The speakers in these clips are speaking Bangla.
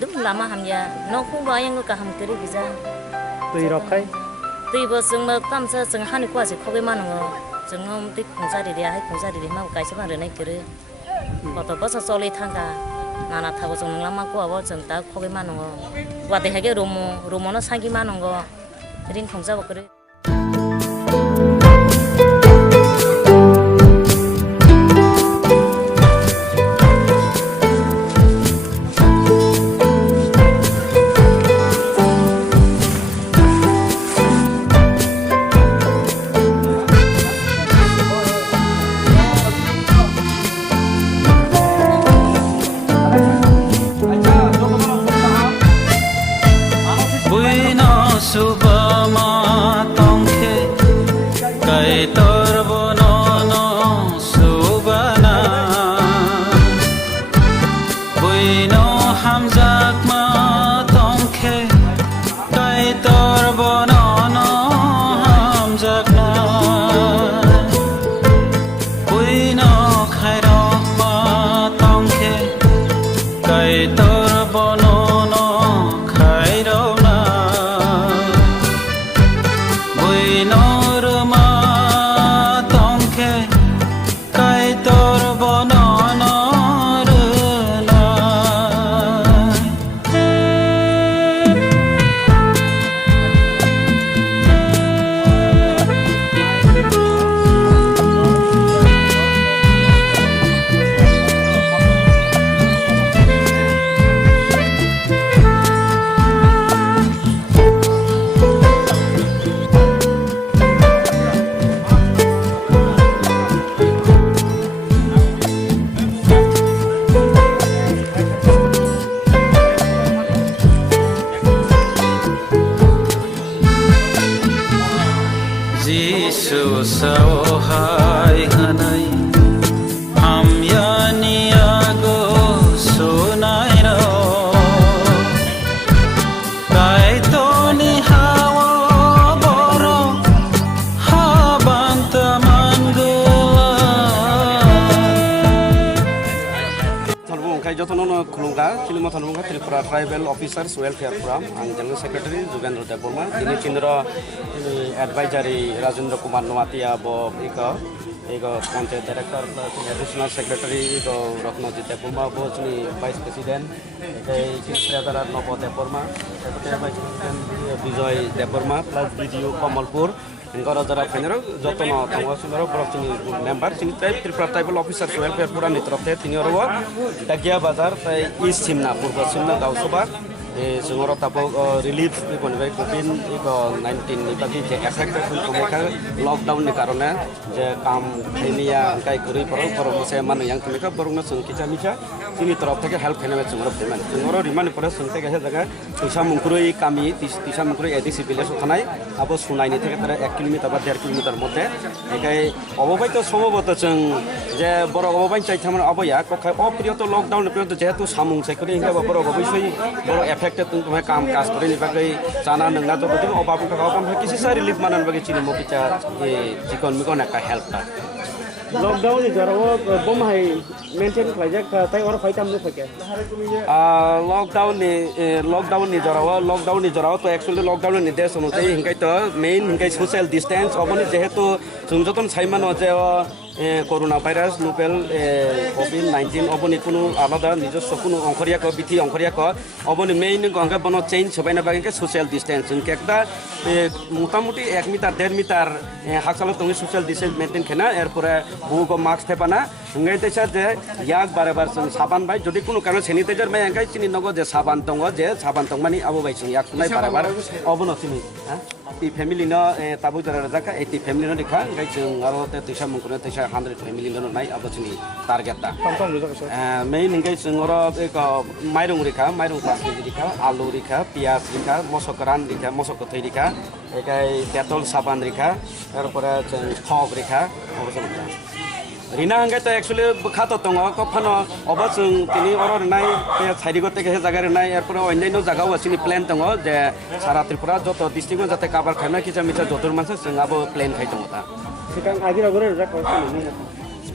dum lama hamya no khu ba yang ka ham kiri biza tui rokai tui bo sung ma tam sa sung han kwa se khoge man ngo sung nom tik khungsa de dia hai khungsa de ma kai sa ba re nai kiri ko to ba sa soli thanga nana thabo sung lama ko abo sung ta khoge man ngo wa de hage romo no sangi man ngo rin khungsa ba kiri Tripura Tribal Officers Welfare Forum, ang General Secretary Jugendra DEBBARMA, ini Cindra ini Advisory Rajendra Kumar Noatia bo iko Panchayat Director plus Additional Secretary iko Rokno DEBBARMA bo ini Vice President Secretary Nopo DEBBARMA, Secretary Vice President Bijoy DEBBARMA plus BDO Kamalpur. Ingkara jara khainero jotono tangwa sunaro borok chini member chini Tripura Tribal Officers Welfare Forum ni torofte tini oro Dakgia Bazar tai East Simna Purba Simna Gausobar sungoro tapo relief ikon vai COVID-19 ni bagi je affected kumeka lockdown ni karone je kam khenia kai kuri poro se man yang tumeka borungna sung kicha micha tini torof theke help khene sungoro diman sungoro diman pore sungte gase jaga Twisamung Kwrwi kami Twisamung Kwrwi ADC village thanai abo sunai ni theke tara 1 kilometer ba 1.5 kilometer moddhe ekai obobai to somoboto chung je boro obobai chai thaman aboya kokai opriyo to lockdown ni to jehetu samung sai kuri hinga boro obisoi boro affected तुम्हें काम काज करे निपाके जाना नंगा तो बदि अबाबु का काम है किसी सारी रिलीफ मानन बगे चिनि मोकिचा ये जिकोन मिकोन का हेल्प ता लॉकडाउन नि जराव बम हाई मेंटेन क्लाइजाक ताई और फाइटाम न फके लॉकडाउन नि जराव तो एक्चुअली लॉकडाउन नि देश अनुसार हिंगाय तो मेन हिंगाय सोशल डिस्टेंस अबनि जेहेतु जों जतन साइमान जे করোনা ভাইরাস নোবেল COVID-19 অবনি কোনো আলাদা নিজস্ব কোনো অংশরিয়াক বিধি অংশরিয়াক অবনি মেইন গঙ্গা বন চেঞ্জ সবাইনা বাগিকে সোশ্যাল ডিস্টেন্স একটা মোটামুটি 1 মিটার 1.5 মিটার হাকসালো তুমি সোশ্যাল ডিস্টেন্স মেইনটেইন খেনা এরপরে বুগো মাস্ক থেপানা হঙ্গাই তেছা যে ইয়াক বারবার সাবান বাই যদি কোনো কারণে স্যানিটাইজার বাই আঙ্কাই চিনি নগো যে সাবান দং মানি আবো বাই চিনি ইয়াক নাই বারবার অবনো চিনি হ্যাঁ ই ফ্যামিলি ন তাবু জরা জাকা এটি ফ্যামিলি ন দেখা গাই जों আরো Twisamung Kwrwi 100 ফ্যামিলি ন নাই আবো চিনি টার্গেট তা মেইন হিংগাই जों অর এক মাইরং রেখা মাইরং 5 কেজি রেখা আলু রেখা পিয়াজ রেখা মসকরান রেখা মসকথৈ রেখা একাই ডেটল সাবান রেখা এরপরে जों থক রেখা অবসন Rina hanggai ta actually khato tongo ko phano oba chung tini oror nai sairi gote ke jaga re nai erpore onnaino jaga o asini plan tongo je sara Tripura joto district jate cover khaina kicha micha jotor manse chung abo plan khai tongo ta sikang agir agore ja ko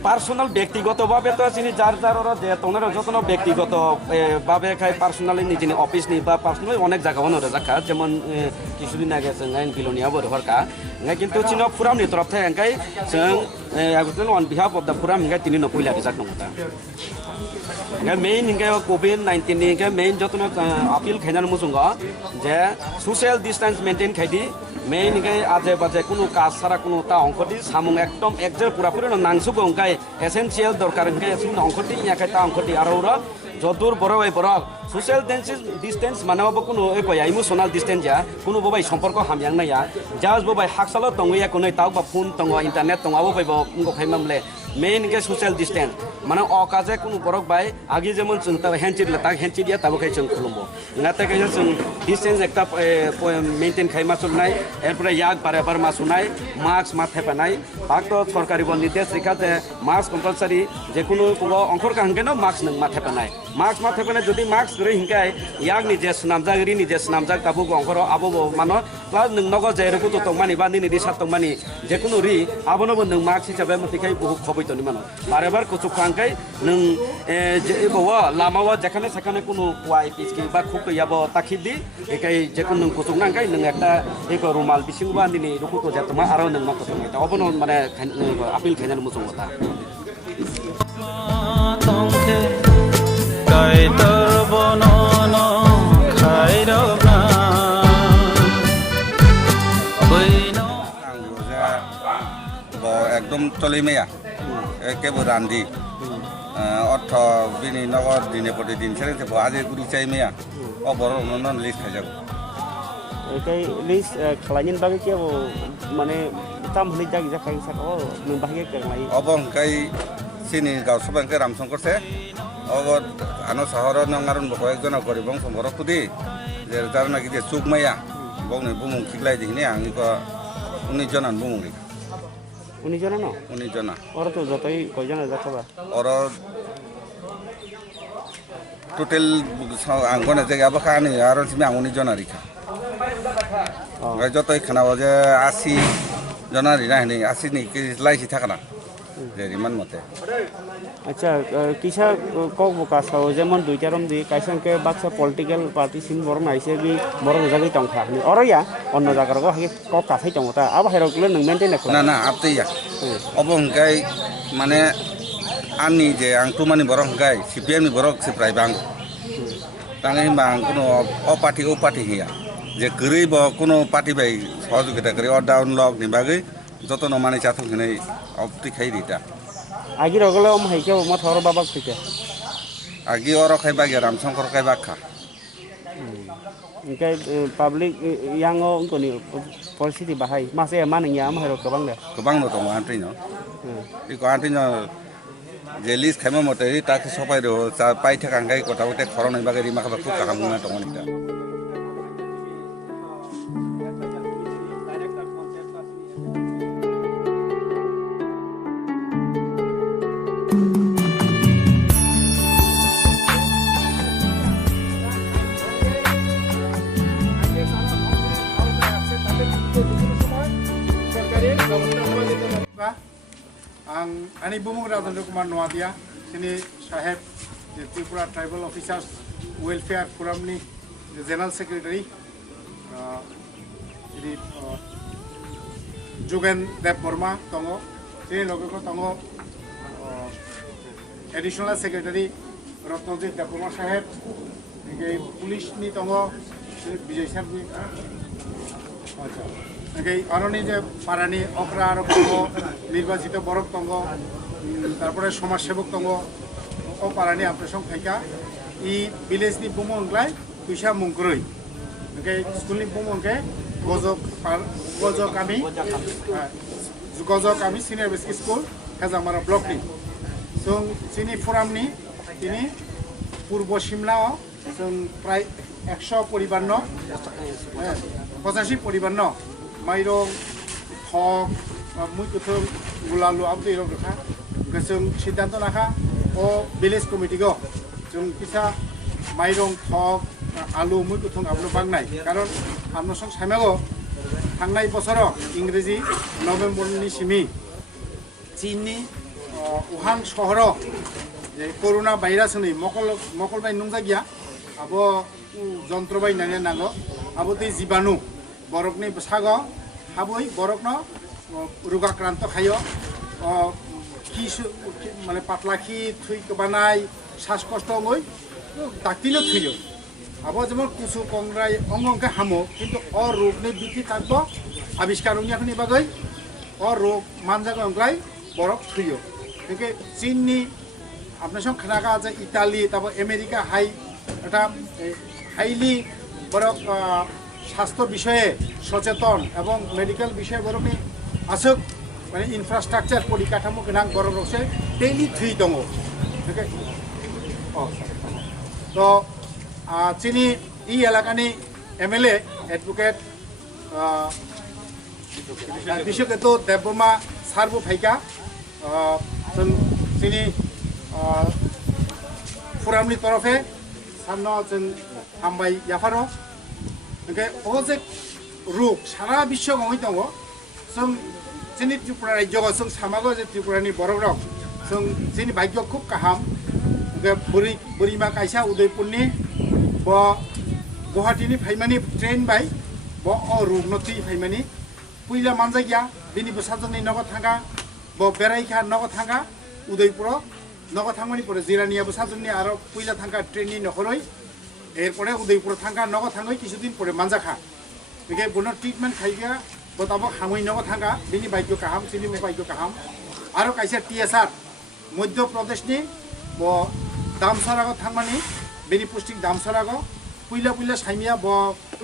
personal ব্যক্তিগতভাবে তো চিনি যার যার ওরা যে তোমরা যত্ন ব্যক্তিগতভাবে খাই পার্সোনালি নিজে অফিস নি বা পার্সোনালি অনেক জায়গা ওরা জায়গা যেমন কিছুদিন আগে जों বিলনিয়া বড় হরকা কিন্তু চিন ফুরামনি তরফ থেকে এঙ্কাই जों অন বিহাফ অফ দা ফুরাম এঙ্কাই তিনি নপইলা রিজাক নমতা মেইন এঙ্কাই কোভিড-19 नि एंगे मेन जतन अपील खाइनार मुसुंग जे सोशल डिस्टेंस मेंटेन खाइदि मेन एंगे आजे बाजे कुनु काज सारा कुनु ता अंकति सामुं एकदम एकजेर पुरापुरि नांसुगो एंकाय एसेंशियल दरकार एंकाय एसिन अंकति याखाय ता अंकति आरो जदुर बरबाय बरक सोशल डिस्टेंस मानाबो कुनु एकया इमोशनल डिस्टेंस या कुनु बबाय सम्पर्क हामयांनाया जाज बबाय हाकसालो तंगया कुनै ताव बा फोन तंग इंटरनेट तंगाबो बायबो उंगो खाइमामले मेन के सोशल डिस्टेंस माने अकाजे कुनु बरक बाय आगे जेमन जों ता हेन्डचिडले ता हेन्डचिडिया ताबो खाय जों खुलुमबो नाते खाय जों डिस्टेंस एकटा मेंटेन खाइमा सुनाय एरपरे याक बारेबार मा सुनाय मास्क मा थेपानाय बाक तो सरकारि बन निर्देश रिखाते मास्क कंपलसरी जे कुनु कुगो अंखर का हंगेनो मास्क नों मा थेपानाय मास्क मा थेपानाय जदि मास्क रे हिंकाय याक नि जे सुनामजाग रि नि जे सुनामजाग ताबो अंखर आबो मानो प्लास नों नगो जे रकु तो तंगमानि बा नि दिसा तंगमानि जे कुनु रि आबोनो नों मास्क हिसाबै मतिखाय बहु खबैतनि मानो बारेबार कुचु खांकाय नों जे बवा लामावा जेखाने सेखाने कुनु वाइ पिसकि बा खुक याबो ताखिदि एकाय जे कुनु कुचु नांकाय नों एकटा एको रुमाल बिसिंबा निनि रकु तो जातमा आरो नों मा कुचु ता अबनो माने आपिल खाइनार मुसुंगता एकदम चलिमेया एकेबो रान्धि अर्थ बिनि नगर दिने प्रतिदिन सेरे बाजे गुरि चाइमेया अ बर नन लिस्ट खाइजागो एकाय लिस्ट खालायनि बागै के माने ताम हनि जागि जाखाय साको नों बागै केरनाय अबं काई सिनि गाव सबांके रामशंकर से अब आनो शहर नंगारन बको एकजना गरिबं सम्भर खुदि जे जारना कि जे सुकमाया बंनि बुमुं खिगलाय दिने आंनि को 19 जनान बुमुं 19 जना न 19 जना और तो जतै कयजना जाखबा और टोटल आंगने जगह बखानि आरो सिमे 19 जना रिखा जतै खाना बजे 80 जना रिना हनि 80 नि लाइसि थाकाना जेरिमान मते अच्छा किसा कक बकासाव जेमन दुइटा रम दि काइसांके बाक्सा पॉलिटिकल पार्टी सिन बरन आइसे बि बरन जागै तंखा अरया अन्न जागारगो हागे कक काथै तंगता आ बाहेराव गले नों मेंटेन खालाम ना आपतैया अबंगाय माने आंनि जे आं तुमानि बरक गाय सिपिएम नि बरक से प्राय बां तांगै बां कुनो अ पार्टी हिया जे गरै ब कुनो पार्टी बाय सहयोगिता गरै अ डाउन लक नि बागै जतन माने चाथुं हिनै अप्ति खाइ दिता आगि रगले हम हाइके म थर बाबा फैके आगि और खाइ बागे रामशंकर खाइ बाखा इनके पब्लिक यांगो उनकोनि परिस्थिति बाहाय मासे मानैया हम हेरो गोबां न दङ आन्टिनो इको आन्टिनो जे लिस्ट खाइमा मते ताकि सफाइरो पाइ थाकांगाय गटागते खरनै बागे रिमा खाबा खुब काहामुना दङ निता Ani bumung Ramnagar Branch sini Saheb Tripura Tribal Officers Welfare Furum ni General Secretary ini Jugan DEBBARMA tongo sini logo ko tongo Additional Secretary Rokno DEBBARMA Saheb ini Police ni tongo Bijay Saheb ni Okay, aroni je parani okra aro tongo নির্বাচিত বরক তঙ্গ তারপরে সমাজসেবক তঙ্গ ও পারানি অপারেশন খাইকা ই ভিলেজ নি বুমংলাই Twisamung Kwrwi ओके स्कुल नि बुमंके गजक आमी सिनियर बेसिक स्कुल हेजामारा ब्लक नि जों सिनि फुराम नि तिनि पूर्व सिमला जों प्राय 100 परिवार न 85 परिवार न माइरं थक Mwkthang gulalu abdi rok rekha gesung siddhanto nakha o village committee go जों किसा माइरं थक आलु Mwkthang ablo bangnai karon amno song samago थांनाय बोसोराव इंग्रेजी नभेम्बर नि सिमी चीननि Wuhan শহর যে করোনা ভাইরাস হই মকল বাই নংজা গিয়া আবো যন্ত্র বাই নানে নাগো আবো তে জীবাণু বরকনি সাগ হাবই বরকন রোগাক্রান্ত খাইও কি মানে পাতলা খি থুই কবানাই শ্বাসকষ্ট হই ডাক্তিল থুইও আবো যেমন কুসু কংরাই অঙ্গকে হামো কিন্তু রোগনি বিধি থাকবো আবিষ্কার এখন বাগৈ রোগ মানজাগ অংলাই বরফ থুইও একে চীননি আপনার সঙ্গে খানাকা আছে ইতালি তারপর আমেরিকা এটা হাইলি বরফ স্বাস্থ্য বিষয়ে সচেতন এবং মেডিকেল বিষয়ে বরফ আসুক মানে ইনফ্রাস্ট্রাকচার পরিকাঠামো গোনাं বরফ রসে ডেইলি থুই দङ তো চিনি ই এলাকানি MLA এডভোকেট বিশ্বকেতু দেববর্মা সারবো ফাইকা जों जोंनि फुरामनि तरफे सामना जों हामबाय याफारो ओमफ्राय जे रोग सारा बिश्वआवनो दङ जों जोंनि त्रिपुरा रायजोआव जों सामागो जे त्रिपुरानि बर' राव जों जोंनि भाग्य खुब गाहाम ओमफ्राय बोरिमा कायसा उदयपुरनि गुवाहाटीनि फाइमानि ट्रेन बाय रोगनो थै फाइमानि पुइला मानजागिया बिनि बोसाजोंनि नगद थांगा बेरायखा नगद थांगा उदयपुर नगद थांमानि परे जिरानियाबो साजोंनि आरो पुइला थांगा ट्रेननि नखरै एरपरे उदयपुर थांगा नगद थाङै কিছুদিন পরে मानजाखा बेखे बनो ट्रिटमेन्ट खाइगा बताबो हामै नगद थांगा बिनि भाग्य गाहाम सिनि भाग्य गाहाम आरो कायसा TSR मध्य प्रदेशनि दामसारागो थांमानि बिनि पुस्टिक दामसारागो पुइला साइमिया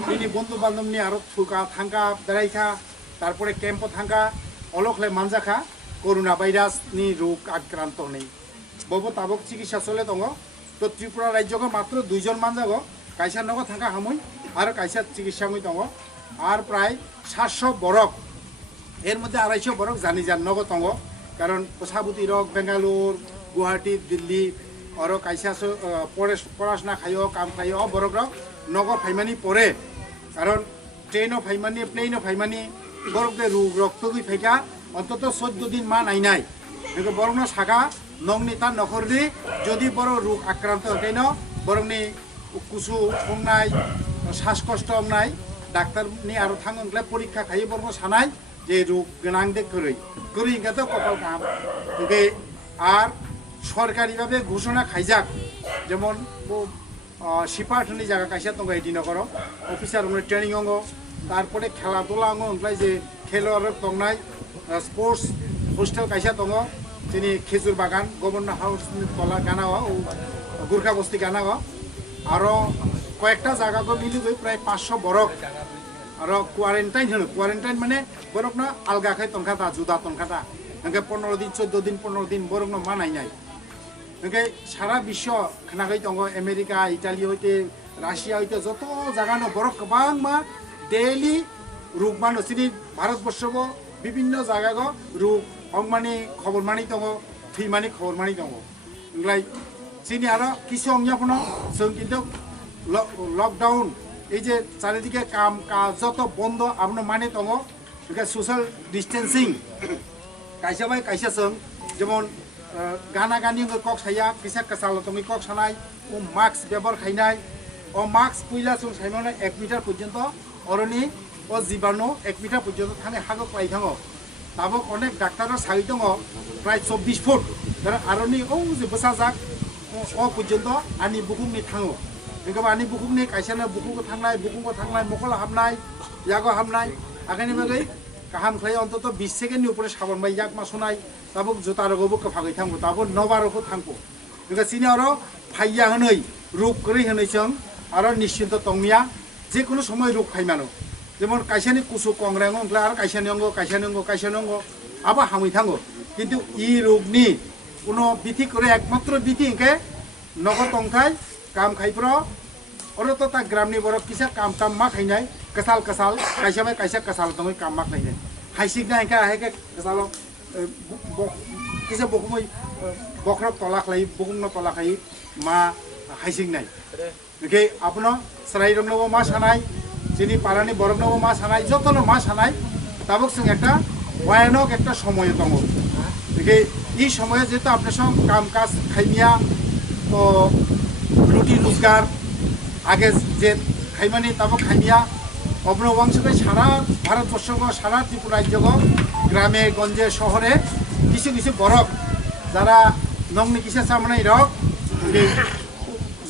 बिनि बন্ধু बान्धवनि आरो थुका थांगा बेरायखा तारपरे केम्प थांगा अलखले मानजाखा করোনা ভাইরাস নি রোগ আক্রান্ত নেই বব তাবক চিকিৎসা চলে দङ তো ত্রিপুরা রাজ্যকে মাত্র 2 জন মানজাগো কাইসা নগ থাকা হামই আর কাইসা চিকিৎসা মই দङ আর প্রায় 700 বরক এর মধ্যে 250 বরক জানি জান নগ দङ কারণ কোসাবুতি রক বেঙ্গালুর গুয়াহাটি দিল্লি আর কাইসা পড়াশোনা খাইও কাম খাইও বরক নগ ফাইমানি পরে কারণ ট্রেনও ফাইমানি প্লেনও ফাইমানি বরক দে রোগ রক্ত গই ফাইকা অন্তত 14 দিন মান আইনাই বরংনো সাকা নংনি তা নখরদি যদি বড় রোগ আক্রান্ত হইন বরংনি কুসু সংনাই শ্বাসকষ্ট নাই ডাক্তারনি আরো থাঙ্গলে পরীক্ষা খাই বরং সানাই যে রোগ গোনাं দে করি গেত কপাল কাম ওকে আর সরকারিভাবে ঘোষণা খাইজাক যেমন সিপাটনি জায়গা কাইসা দङ এদিন নগর অফিসার ট্রেনিং অঙ্গ তারপরে খেলাধুলা অঙ্গ ওমफ्राय যে খেলোয়াড় দংনাই स्पोर्ट्स हस्टेल कायसा दङ जोंनि खेजुर बागान गभर्नर हाउस तला गानाव गुरखा बस्ती गानाव आरो कयेकटा जायगाखौ मिलिगै प्राय 500 बरक आरो क्वारेन्टाइन होनो क्वारेन्टाइन माने बरकनो आलगाखै तनखाता जुदा तनखाता ओंखाय 15 दिन 14 दिन 15 दिन बरकनो मानायनाय ओंखाय सारा विश्व खोनाखै दङ आमेरिका इटाली हयते रासिया हयते जत जायगानो बरक गोबां मा डेली रोग मानसिनि भारतबर्षको বিভিন্ন জায়গাগো রোগ অংমানি খবর মানি দङ থৈমানি খবর মানি দङ ओमफ्राय চিনি আরো কিছু অংয়াপন जों কিন্তু লকডাউন এই যে চারিদিকে কাম কাজ যত বন্ধ আপনি মানে দङ ওকে সোশ্যাল ডিস্টেন্সিং কাইসা বাই কাইসা जों যেমন গানা গানি কক সাইয়া কিসা কাসাল তুমি কক সানাই ও মাস্ক ব্যবহার খাইনাই ও মাস্ক পুইলা जों সাইমানে 1 মিটার পর্যন্ত অরনি ও জীবাণু 1 মিটার পর্যন্ত থানে হাগো পাই থাঙো তাবো অনেক ডাক্তাররা সাই দङ প্রায় 24 ফুট আরনি ও যে বসা যাক ও পর্যন্ত আনি বুকুমনি থাঙো बेखौ आनि बुकुमनि कायसानो बुकुमखौ थांनाय मखला हाबनाय यागो हाबनाय आखायनि बागै गाहाम खाय अन्तत 20 सेकेन्डनि उपरे साबन बाय याक मा सनाय ताबो जुता रगबो कफागै थांगो ताबो नबारखौ थांगो बेखौ सिनि आरो फाइया हनै रोग करै हनै जों आरो निश्चिन्त तंमिया जेखुनु समय रोग फाइमानो जेमन कायसानि कुसु कंग्रांगो ओंख्ला आरो कायसानि आबा हामै थांगो किन्तु इ रोगनि कोनो बिथि करे एकमात्र बिथि इंके नगद तंथाय काम खाइफ्रो अरो तो ता ग्रामनि बरक किसा काम मा खाइनाय कसाल कायसा कसाल दङै काम मा खाइनाय हाइसिगना हेका हेके कसाल किसा बखमै बखरक तला खाइ बुकुमनो तला खाइ मा हाइसिगनाय ओके आपनो सराय रंगनो मा सानाय जिनि पारानि बरकनो मा सानाय जतनो मा सानाय ताबक जों একটা ভয়ানক একটা সময় दङ ओके এই সময়ে যেহেতু আপনার সঙ্গে কাম কাজ খাইমিয়া তো রুটি রোজগার আগে যে খাইমানি তাবো খাইমিয়া অবনবংশকে সারা ভারতবর্ষ সারা ত্রিপুরা রাজ্য গ্রামে গঞ্জে শহরে কিছু কিছু বরক যারা নংনি কিসে সামনাই রক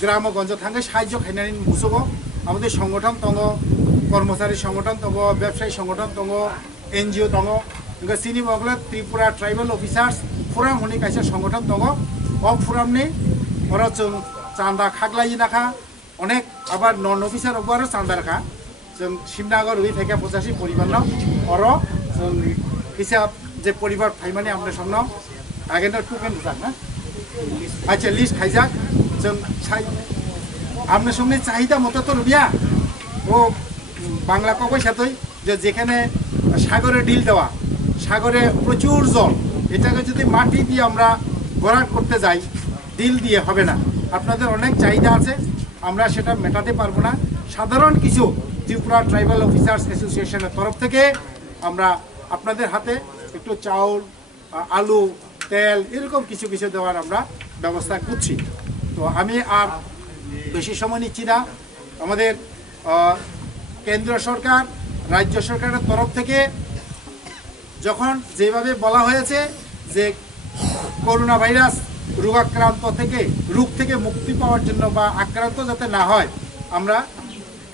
গ্রাম গঞ্জ থাকে সাহায্য খাইনানি মুসুক আমাদের সংগঠন দङ কর্মচারী সংগঠন দङ ব্যবসায়ী সংগঠন দङ NGO দङ চিনি বগলে ত্রিপুরা ট্রাইবেল অফিসার্স ফুরাম হনি কাইসা সংগঠন দङ ফুরামনি ওরা চান্দা খাগলাই নাখা অনেক আবার নন অফিসার ওবারও চান্দা রাখা जों सिमनागर रुई फेंका 85 परिवार और जों हिसाब जे परिवार फाइमाने हमने सामने आगे न टोकेन जाक ना अच्छा लिस्ट खाइजाक जों हमने सामने चाहिदा मतो तो रुबिया वो बांग्ला को पैसातই যে যেখানে সাগরে ডিল দেওয়া সাগরে প্রচুর জল এটাকে যদি মাটি দিয়ে আমরা ভরাট করতে যাই ডিল দিয়ে হবে না আপনাদের অনেক চাহিদা আছে আমরা সেটা মেটাতে পারবো না সাধারণ কিছু ত্রিপুরা ট্রাইবাল অফিসার্স অ্যাসোসিয়েশনের তরফ থেকে আমরা আপনাদের হাতে একটু চাউল আলু তেল এরকম কিছু কিছু দেওয়ার আমরা ব্যবস্থা করছি তো আমি আর বেশি সময় নিচ্ছি না আমাদের কেন্দ্র সরকার রাজ্য সরকারের তরফ থেকে যখন যেভাবে বলা হয়েছে যে করোনা ভাইরাস রোগাক্রান্ত থেকে রোগ থেকে মুক্তি পাওয়ার জন্য বা আক্রান্ত যাতে না হয় আমরা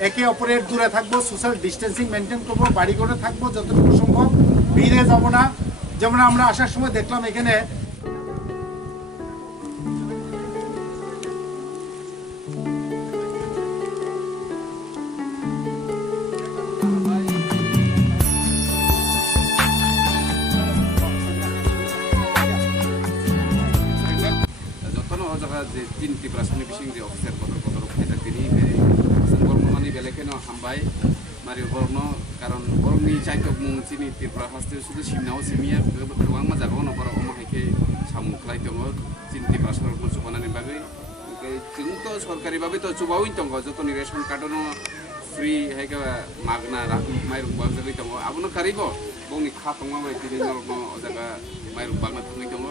একে অপরের দূরে থাকবো সোশ্যাল ডিস্টেন্সিং মেনটেন করবো বাড়ি করে থাকবো যতটুকু সম্ভব ভিড়ে যাব না যেমন আমরা আসার সময় দেখলাম এখানে তিনটি প্রাথমিক বিশিং যে অফিসার পদর খাইজাক তিনি বর্মমানি বেলেকেন হামবাই মারি বর্ণ কারণ বর্মনি চাইতক মুং চিনি ত্রিপুরা হাস্তে শুধু সিমনাও সিমিয়া गोबां माजागाव न'खराव अमाहायखे सामुं खालाय दङ चिन त्रिपुरा सरकारखौ जौगानायनि बागै जोंथ' सरकारिबाबैथ' जौगावै दङ जतनि रेशन कार्डनो फ्रि हायगा मागना माइरं बागजागै दङ आबोनो कारिबो बंनि खाथंमा माइ दिनै नरनो जागा माइरं बागना थाङै दङ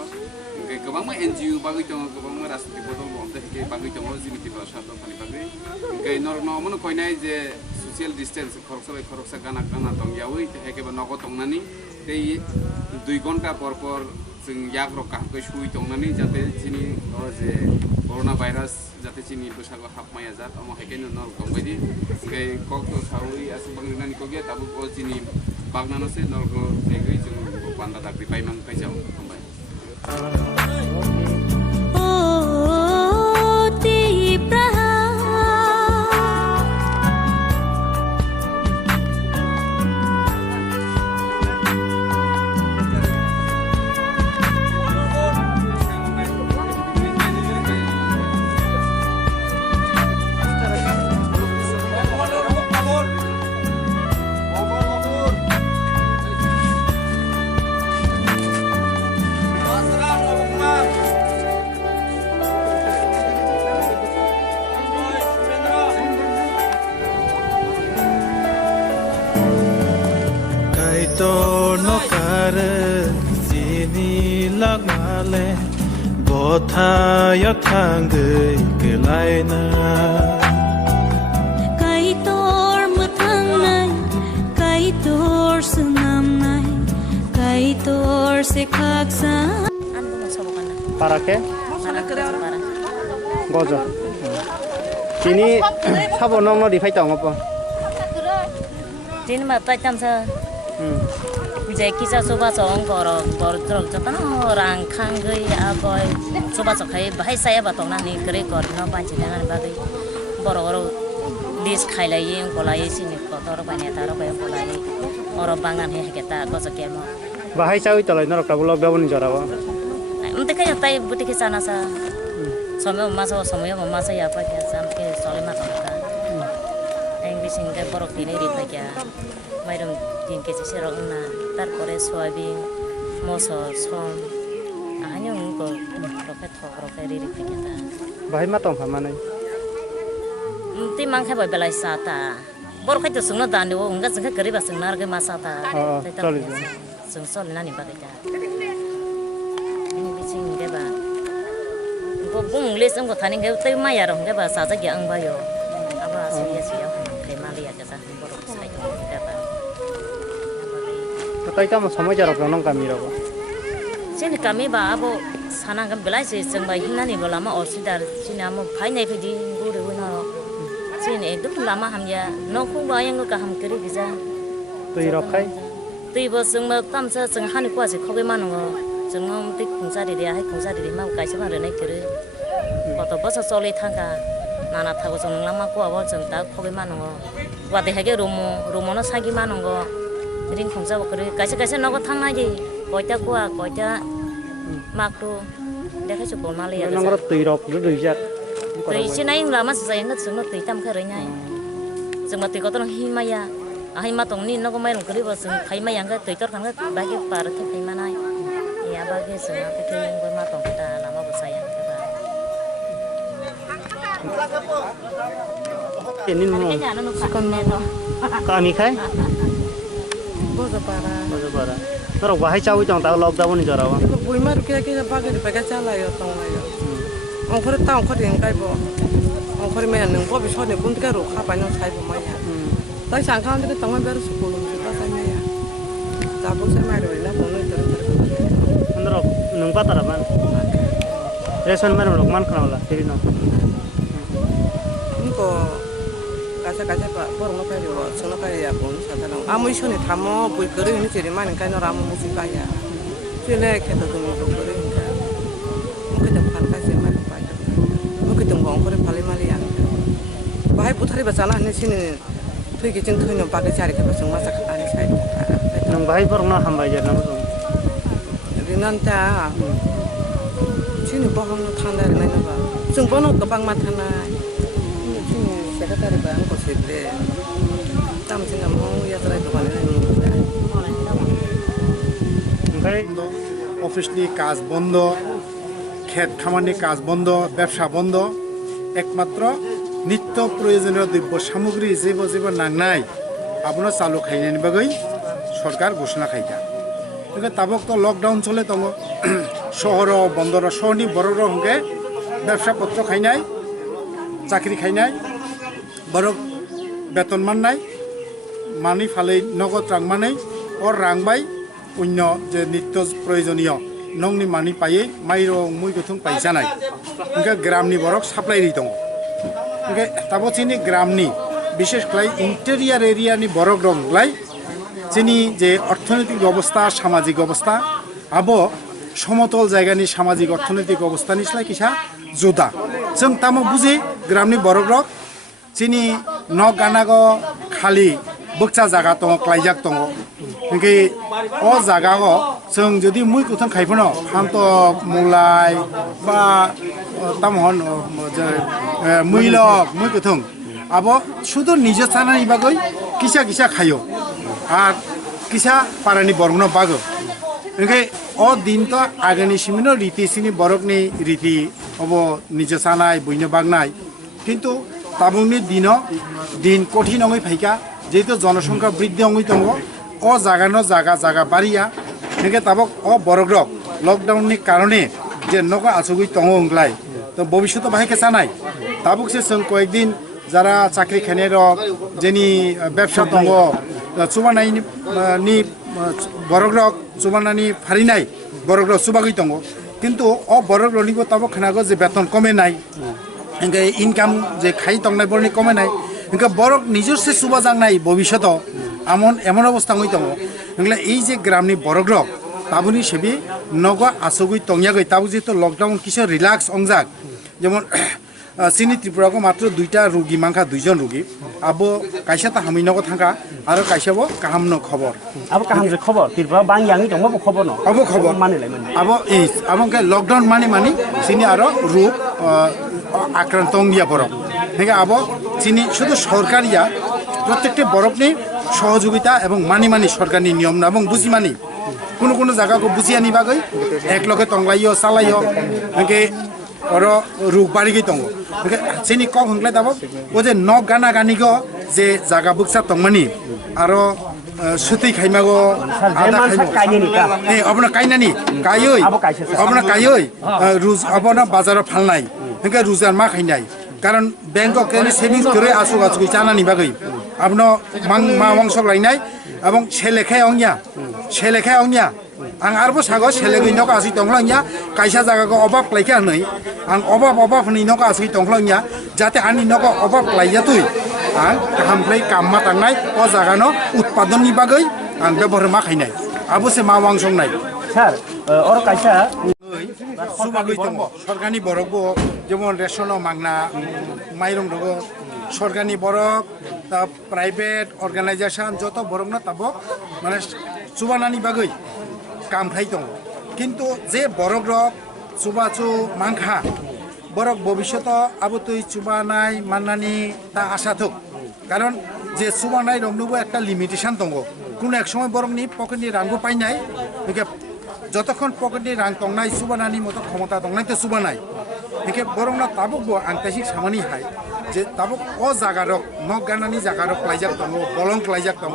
गोबां NGO बागै दङ गोबां राजनीतिक बदल बंथे बागै दङ जिनि त्रिपुरा सरकारनि बागै नरनो मनो कयनाय जे सोशल डिस्टेंस खरकसा गाना दं यावै हेकेबा नगो दंनानै दै 2 घन्टा पर जों याग्र काहकै सुइ दंनानै जाते जिनि जे कोरोना भाइरास जाते जिनि बैसागो हाबमाया जात अमा हेकेनो नर दंबायदि कक्ट सावै आसु बांनानि कगे ताबो जिनि बागनानोसे नरगो हेगै जों बान्दा दाख्रि बायमां काइजाव दंबाय Bothayo thangei kelaina Kai tor Mwkthang nai kai tor sunam nai kai tor sekhaksa Parake Gojo Kini sabo nong no difai tong apa Tin ma tai tam sa जे किसा सोबा चों गर गर जतन रां खांगै आबय सोबा चखाय बाहाय साया बातंना नि ग्रे गरनो बांचिना बागै बर गर लिस खाइलायै गलायै सिनि कतर बाने तार बाय गलायै और बांगान हे हेकेता गजकेम बाहाय सावै तलै नरकटा लकडाउन नि जराबो उनते खाय ताय बुति के चाना सा समय मासा या पाय के जाम के सले मा तंका एं बिसिंगे बरक दिनै रि फायया माइरम दिन के सेरक ना तारपरे सोयाबिन मोसो सम आहानि उनको रखे थक रखे रि फायया बाहाय मा तंफा मानै ती मांखाय बाय बेलाय साता बर खायतो संनो दानो उंगा जोंखा गरीबा संना रे मा साता जों सलिनानि बागै दा bung les ang ko thaning ke te mai arong ke ba sa ja ge ang ba yo aba sini siya kai mali ya jasa borok sai to deba তাই তো সময় যারক নং কামি রব sini kami ba abo sana kan belai se seng ba hinani ba lama orsidar sini amo phai nai phidi gure wina sini duk lama ham ya no khu ba yang ka ham keri bisa তুই রখাই tui bo seng ma tam sa seng hani kwa se khoge man ngo seng ngom tik khungsa de dia hai khungsa de ma kai se ba re nai keri koto bo so soli thanga nana thago song lama ko abo seng ta khoge man ngo wa de hage romo no sagi man ngo ring khungsa bo keri kai se no ko thang na ji koita kwa koita mak tu দেখা চুপ মালে ya নংর তুই রক দুই জাত tui sinai lama sa yang ngat seng tui tam khare nyai seng ma tui ko to himaya ai ma tong ni no ko mai long kri bo seng phai ma yang ga tui tor khang ga ba ge par the phai ma nai ya ba ge seng ma ke ko ma tong ta lama bo sayang ka ba এনিন Md nya no kan ne to কামি খাই bo za para বুঝতে পারা তোর বাহাই চাউই তং তা lockdown জরাও ko bui mar ke ba ke ba ga cha la yo tong la yo ong khore ta ong khore ing kai bo ong khore me nang bo bi so ne bun ka ro kha ba no sai bo ma ya ta sang khang de tong ma ber su ko lo ta sai me ya ta bo sai mai ro la bo no tar અંદર નંગ પાતારા માન રેશન મેર લોક માન ખણાવલા તેરી નો ko kasa pa por no kai ro so no kai ya bon sa ta no amu iso ne thamo bui kere ni cheri man kai no ram mu si pa ya chele ke to dum do kere ka mu ke tam khan ka se ma pa ya mu ke tam gong kore phale mali ya bahai puthari ba chana ne sin thoi ke ching thoi no pa ke chari ke ba sung ma sa kha ni sai নং বাহাই পর না হামবাই জার নাম rinan ta chini bohong no thanda re nai na ba sung bono ko bang ma thana chini secretary ba ko sebre tam singa mo ya trai ko bale ওখানে অফিসনি কাজ বন্ধ ক্ষেত খামারনি কাজ বন্ধ ব্যবসা বন্ধ একমাত্র নিত্য প্রয়োজনীয় দ্রব্য সামগ্রী যেব যেব নাংনাই আপনার চালু খাইনাইনি বাগৈ সরকার ঘোষণা খাইকা কিন্তু তাবক তো লকডাউন চলে দङ শহর বন্দর শহরনি বড় হঙ্গে ব্যবসাপত্র খাইনাই চাকরি খাইনাই বড় বেতন মাননাই মানি ফালে নগদ রাং মানাই অর রাংবাই অন্য যে নিত্য প্রয়োজনীয় নংনি মানি পাইয়ে মাইরং মুই গথং পাইজানাই ইনকা গ্রামনি বরক সাপ্লাই রি দङ ইনকা তাবচিনি গ্রামনি বিশেষ করে ইন্টেরিয়ার এরিয়ানি বরক রংলাই যিনি যে অর্থনৈতিক অবস্থা সামাজিক অবস্থা আবো সমতল জায়গানি সামাজিক অর্থনৈতিক অবস্থা নিসলাই কিসা জোদা जों तामो बुझि ग्रामनि बरक रक যিনি न गानाग खालि बक्सा जागा दङ क्लाइजाक दङ इनके अ जागाग जों जुदि मुइ कुथन खाइफनो खान्त मुलाय बा तामहन मुइलक मुइ कुथन आबो शुधु निजे सानानि बागै किसा किसा खायो আর কিসা পারানি বরগন বাগো ইনকে অ দিন তো আগানি Cimino Riti Sini বরকনি Riti of নিজে সানাই বইনো বাগনাই কিন্তু তাবুংনি দিন কঠিন অঙই ফাইকা যেহেতু জনসংখ্যা বৃদ্ধি অঙই দङ অ জাগানো জাগা বাড়িয়া ইনকে তাবক অ বরগ্রক লকডাউননি কারণে যে নগ আছুগুই দङ ওংলাই তো ভবিষ্যতে বাহাইকে সানাই তাবক সে जों কয়েকদিন যারা চাকরি খানে রক যেনি ব্যবসা দङ চুবানাইনি বরগ্রক চুবানানি ফারিনাই বরগ্রক চুবাগৈ দङ কিন্তু অ বরগ্রনিবো তাবো খানাগো যে বেতন কমে নাই ইনকে ইনকাম যে খাই দংনাই বরনি কমে নাই ইনকে বরক নিজের সে চুবা জাংনাই ভবিষ্যত এমন অবস্থা হই দङ ইনলা এই যে গ্রামনি বরগ্রক তাবুনি সেবি নগ আছগৈ দংয়াগৈ তাবু যেহেতু লকডাউন কিছু রিল্যাক্স অংজাক যেমন চিনি ত্রিপুরাকে মাত্র 2টা রোগী মাংখা 2জন রোগী আবো কাইসাতা হামিনগো থাকা আর কাইসাবো কাহামনো খবর আবো কাহামজে খবর ত্রিপুরা বাংয়াঙি দङ বো খবর ন আবো খবর মানিলাই আবো এই আমকে লকডাউন মানি চিনি আর রোগ আক্রান্ত দিয়া বরফ হেগে আবো চিনি শুধু সরকারিয়া প্রত্যেকটি বরফনি সহযোগিতা এবং মানি সরকারি নিয়ম না এবং বুঝি মানি কোনো জায়গাকে বুঝি আনি বাগৈ একলগে তংলাইও চালাইও হেগে और रोग बाड़ी गई दङ चिनी कम हंगलाय दाबो ओ जे न गाना गानिगो जे जागा बुकसा तंगमानि आरो सुति खाइमागो आदा खाइमागो ए अबना काइनानि कायै अबना कायै रुज अबना बाजाराव फालनाय hingga rujan ma khainai karon bank of kene savings kore asuk asuk chanani bagai abno ma wangsok lainai abong selekhai ongya ang arbo sago selegui nok asi tonglangya kaisa jaga ko obab klaikha nei ang obab ni nok asi tonglangya jate ani nok obab klaija tui ang hamplai kamma tangnai o jaga no utpadon ni bagai ang bebor ma khainai abo se ma wangsok nai sir ওর কাইসা সুবাগৈ দङ सरकारनि बरकबो जेमन रेशन मांगना माइरं दङ सरकारनि बरक ता प्राइवेट अर्गानाइजेशन जत बरकना ताबो माने सुबानानि बागै काम थाइ दङ किन्तु जे बरक रक सुबाचु मांखा बरक भबिष्यत आबो तुइ सुबानाय माननानि ता आशा थक कारण जे सुबानाय रंनोबो একটা लिमिटेशन दङ কোন এক সময় বরকनि पकेटनि रांबो पाइनाय যতক্ষণ পকেটে রাং টংনাই সুবানানি মতো ক্ষমতা টংনাই তো সুবানাই একে বরং না তাবকবো আং তাইসিক সামানি হাই যে তাবক অ জাগারক নক গানানি জাগারক ক্লাইজাক দङ বলং ক্লাইজাক দङ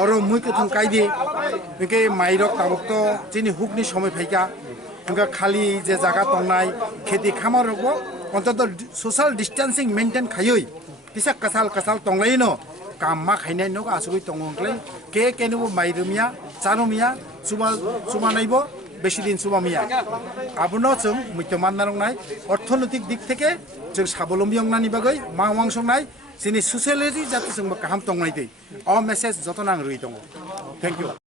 অর মুইকথং কাইদি একে মাইরক তাবক তো যিনি হুকনি সময় ফাইকা এঙ্কা খালি যে জাগা টংনাই খেতি খামারকবো অন্তত সোশ্যাল ডিস্টেন্সিং মেইনটেইন খাইই কিসা কাসাল টংলাই ন কাম मा खाइनाय नक आसुगै टंगंख्लै केनेबो माइरुमिया चानुमिया सुबानाइबो बेसि दिन सुबामिया आबनो जों मुख्यमान नारंनाय अर्थनैतिक दिक থেকে जों साबलम्बी अंगनानि बागै मा वांसंनाय जोंनि ससियेलिटी जाते जों गाहाम टंनाय दै अ मेसेज जतन आं रुइ दङ थेंक इउ